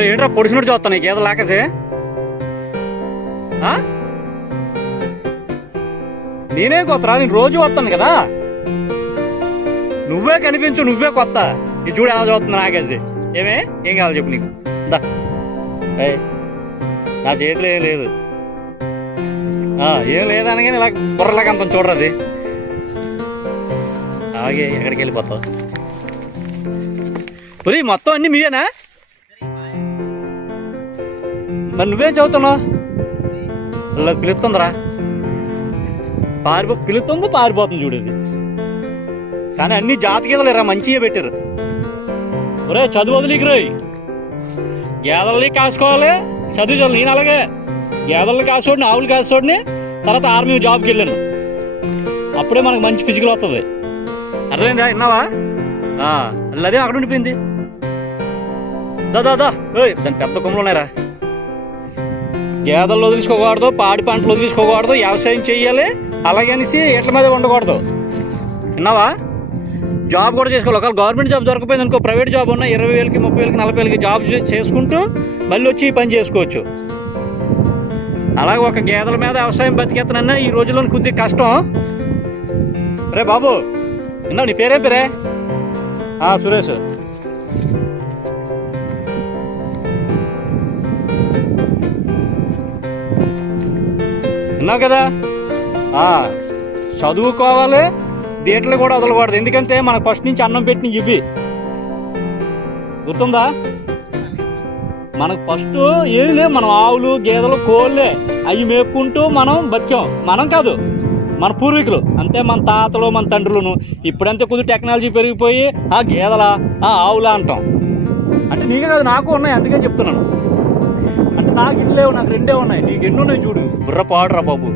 ఒరే ఏంట్రా పొడిచినట్టు చూస్తాను ఈ గేదెలు లాకేసి. నేనే కొత్తరా, నేను రోజు వస్తాను కదా. నువ్వే కనిపించు, నువ్వే కొత్త. ఇది చూడు ఎలా చూస్తుంది నాకేసి. ఏం కావాలి చెప్పు నీకు. నా చేతిలో ఏం లేదు. ఏం లేదనగానే ఇలా బుర్రలాగా అంత చూడరది. అలాగే ఎక్కడికి వెళ్ళిపోతావు. పురి మొత్తం అన్ని మీవేనా? మరి నువ్వేం చదువుతున్నావు? అలా పిలుస్తుందిరా, పిలుతుందో పారిపోతుంది చూడేది. కానీ అన్ని జాతి గేదెలేరా, మంచిగా పెట్టారు. ఒరే చదువు వదిలికి రోయ్, గేదెల్ని కాసుకోవాలి, చదువు చదువు. నేను అలాగే గేదెల్ని కాసోడిని, ఆవులు కాసోడిని. తర్వాత ఆర్మీ జాబ్కి వెళ్ళాను. అప్పుడే మనకు మంచి ఫిజికల్ వస్తుంది. అర్థమైందా? విన్నావా? అదే అక్కడ ఉండిపోయింది. దాదా దాని పెద్ద కొమ్మలు ఉన్నాయిరా. గేదెలు వదిలించుకోకూడదు, పాడి పంటలు వదిలించుకోకూడదు, వ్యవసాయం చెయ్యాలి. అలాగే అనేసి ఎట్ల మీద ఉండకూడదు. విన్నావా? జాబ్ కూడా చేసుకోవాలి. ఒకవేళ గవర్నమెంట్ జాబ్ దొరకపోయింది అనుకో, ప్రైవేట్ జాబ్ ఉన్నా 20,000కి 30,000కి 40,000కి జాబ్ చేసుకుంటూ మళ్ళీ వచ్చి ఈ పని చేసుకోవచ్చు. అలాగే ఒక గేదెల మీద వ్యవసాయం బతికేత్తనన్నా ఈ రోజుల్లో కొద్దిగా కష్టం. రే బాబు, విన్నావు? నీ పేరే పేరే? సురేష్. విన్నావు కదా? చదువుకోవాలి, దీంట్లో కూడా వదలకూడదు. ఎందుకంటే మనకు ఫస్ట్ నుంచి అన్నం పెట్టిన ఇవి గుర్తుందా? మనకు ఫస్ట్ ఏమి లేవు, మనం ఆవులు గేదెలు కోళ్ళే అవి మేపుకుంటూ మనం బతికాం. మనం కాదు, మన పూర్వీకులు అంతే, మన తాతలు మన తండ్రులను. ఇప్పుడంతే కొద్దిగా టెక్నాలజీ పెరిగిపోయి గేదెలా ఆవులా అంటాం. అంటే నీకే కాదు, నాకు ఉన్నాయి, అందుకని చెప్తున్నాను. అంటే నాకు ఇల్లు లేవు, నాకు రెండే ఉన్నాయి. నీకు ఎన్ని ఉన్నాయి చూడు. బుర్ర పాడురా బాబు.